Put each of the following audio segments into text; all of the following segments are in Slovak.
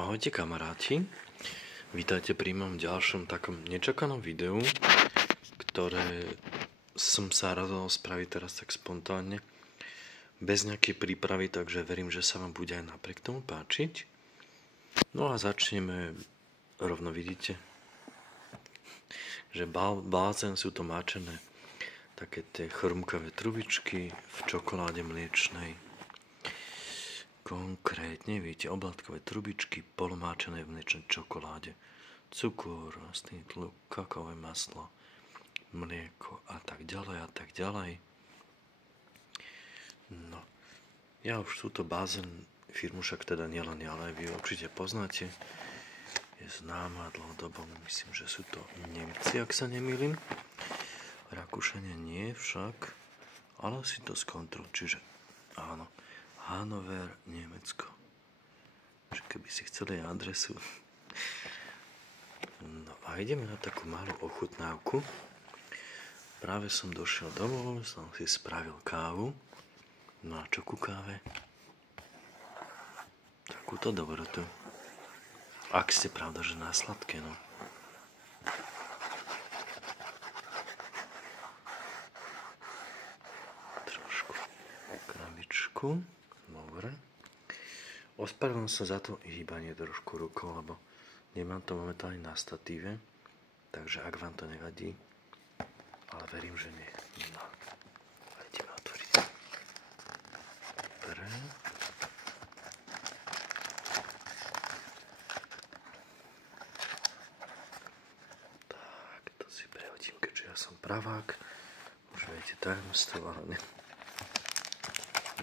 Ahojte kamaráti, vítajte pri mojom ďalšom takom nečakanom videu, ktoré som sa rozhodol spraviť teraz tak spontánne, bez nejakej prípravy, takže verím, že sa vám bude aj napriek tomu páčiť. No a začneme, rovno vidíte, že blázen sú to máčené také tie chrumkavé trubičky v čokoláde mliečnej. Konkrétne, vidíte, oblátkové trubičky polomáčené v mliečnej čokoláde, cukor, rastlinný tuk, kakaové maslo, mlieko a tak ďalej a tak ďalej. No, ja už túto bázen firmu však teda nielen ja, ale vy určite poznáte. Je známa dlhodobo, myslím, že sú to Nemci, ak sa nemýlim. Rakúšania nie však, ale si to skontrolujú, čiže áno. Hannover, Nemecko. Že keby si chceli adresu. No a ideme na takú malú ochutnávku. Práve som došiel domov, som si spravil kávu. No a čo ku káve? Takúto dobrotu. Ak ste pravda, že na sladké, no. Trošku krabičku. Dobre. Ospravedlňujem sa za to hýbanie trošku rukou, lebo nemám to momentálne na statíve, takže ak vám to nevadí, ale verím, že nie. No. A ideme otvoriť. Dobre. Tak, to si prehodím, keďže ja som pravák. Už viete tajomstvo, ale ne.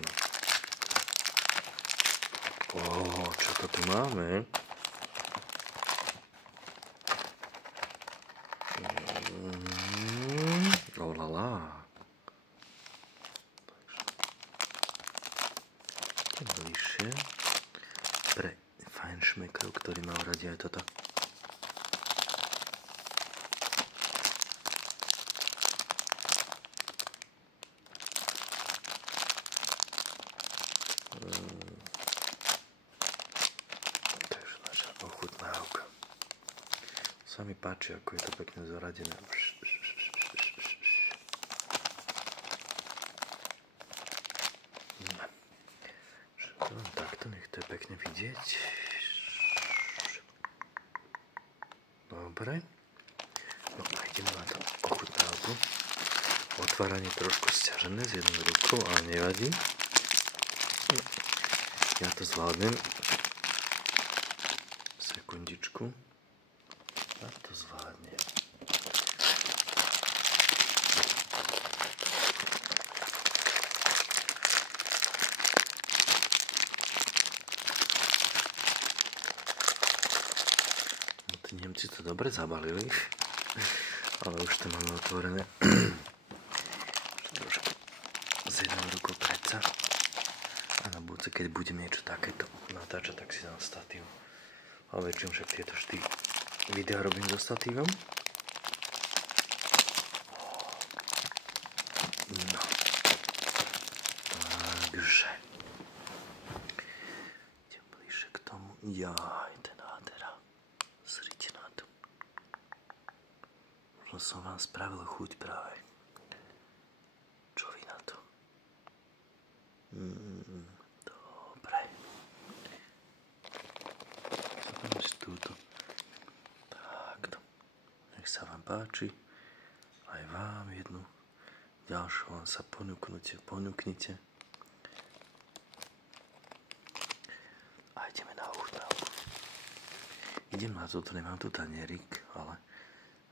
No. Čo to tu máme? Olala. Takže bližšie pre fajnšmekrov, ktorí majú radi aj toto. Sa mi páči, ako je to pekne zoradené. No, takto nech to je pekne vidieť. Dobre. No a ideme na to ochutnávku. Otváranie trošku sťažené s jednou rukou, ale nevadí. Ja to zvládnem. Sekundičku. A to zvládne. No, tí Nemci to dobre zabalili, ale už to máme otvorené. Trošku s jednou rukou predsa. A na budúce, keď budem niečo takéto natáčať, tak si dám statív. Ale väčšinou však tieto videa robím so statívom. No. Takže. Idem bližšie k tomu. Jaj, ten nádhera. Zrite na to. Možno som vám spravil chuť práve. Čo vy na to? Dobre. Zoberiem si túto. Nech sa vám páči, aj vám jednu ďalšiu len sa ponúknite a ideme na ochutnávku. Idem na toto, nemám tu tanierik, ale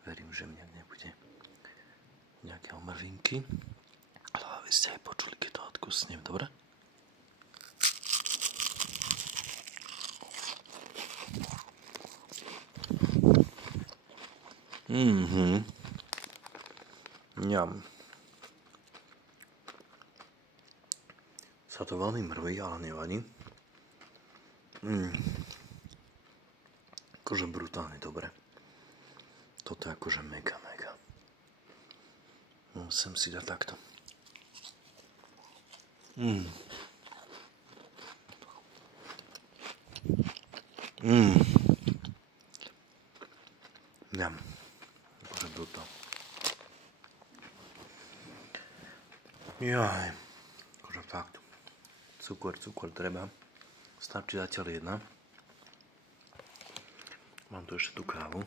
verím, že mňa nebude nejaké omrvinky, ale aby ste aj počuli, keď to odkusnem, dobre? Ňam. Sa to veľmi mrví, ale nevadí. Akože brutálne dobre. Toto je akože mega. Musím si dať takto. Ňam. Bože, to. Jaj. Akože fakt. Cukor treba. Stačí zatiaľ jedna. Mám tu ešte tú kávu.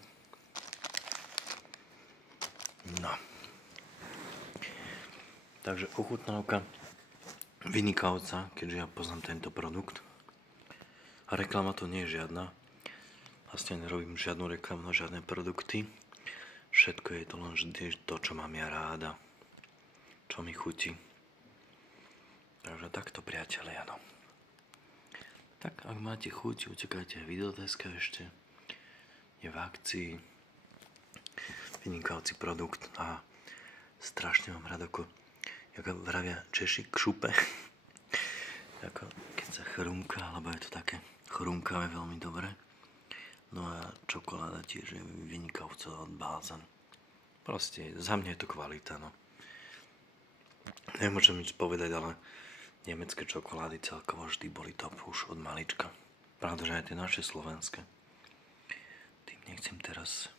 No. Takže ochutnávka vynikajúca, keďže ja poznám tento produkt. A reklama to nie je žiadna. Vlastne nerobím žiadnu reklamu na žiadne produkty. Všetko je to len vždy to, čo mám ja ráda. Čo mi chutí. Takže takto, priatelia, no. Tak, ak máte chuť, utekajte aj Videoteska ešte. Je v akcii. Vynikajúci produkt a strašne mám rád, ako vravia Češi, k šupe. Ako keď sa chrumka, alebo je to také chrumkavé veľmi dobre. No a čokoláda tiež je vynikajúca od Balzan. Proste, za mňa je to kvalita, no. Nemôžem nič povedať, ale nemecké čokolády celkovo vždy boli top už od malička. Pravda, že aj tie naše slovenské. Tým nechcem teraz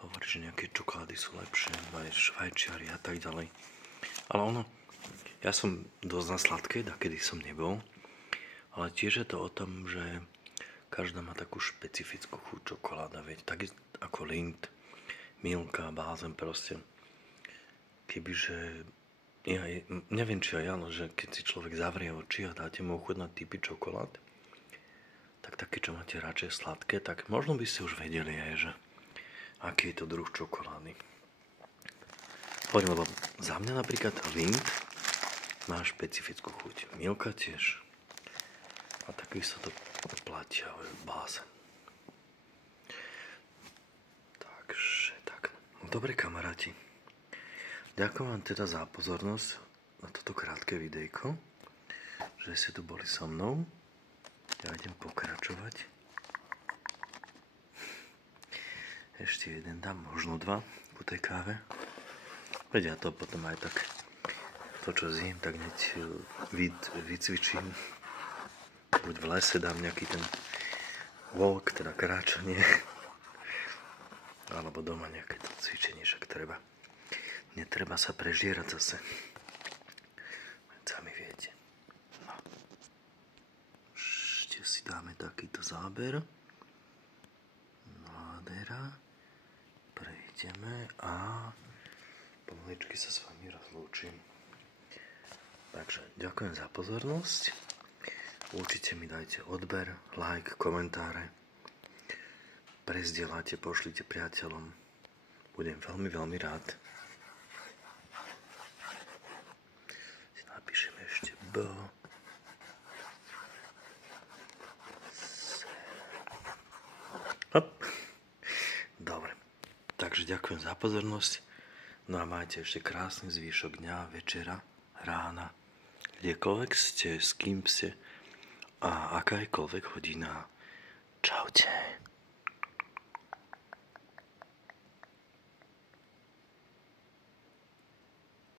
hovoriť, že nejaké čokolády sú lepšie, aj Švajčiari a tak ďalej. Ale ono, ja som dosť na sladké, kedy som nebol, ale tiež je to o tom, že každá má takú špecifickú chuť čokoláda, viete, tak ako Lindt, Milka, Balzan proste. Kebyže, ja neviem či aj áno, že keď si človek zavrie oči a dáte mu ochutnať typy čokolád, tak také, čo máte radšej sladké, tak možno by ste už vedeli aj, že aký je to druh čokolády. Hovorím, lebo za mňa napríklad Lindt má špecifickú chuť. Milka tiež. A takisto to platia Balzan. Takže tak. No, dobre kamaráti. Ďakujem vám teda za pozornosť na toto krátke videjko. Že ste tu boli so mnou. Ja idem pokračovať. Ešte jeden dám, možno dva po tej káve. Veď ja to potom aj tak to, čo zjem, tak hneď vycvičím. Buď v lese dám nejaký ten walk, teda kráčanie. Alebo doma nejaké to cvičenie, však treba. Netreba sa prežierať zase. Sami viete. No. Ešte si dáme takýto záber. Nádhera. Prejdeme a pomaličky sa s vami rozlúčim. Takže ďakujem za pozornosť. Určite mi dajte odber, like, komentáre. Prezdieľajte, pošlite priateľom. Budem veľmi, veľmi rád. Napíšeme ešte B. Hop. Dobre. Takže ďakujem za pozornosť. No a majte ešte krásny zvyšok dňa, večera, rána, kdekoľvek ste, s kým ste a akákoľvek hodina. Čaute.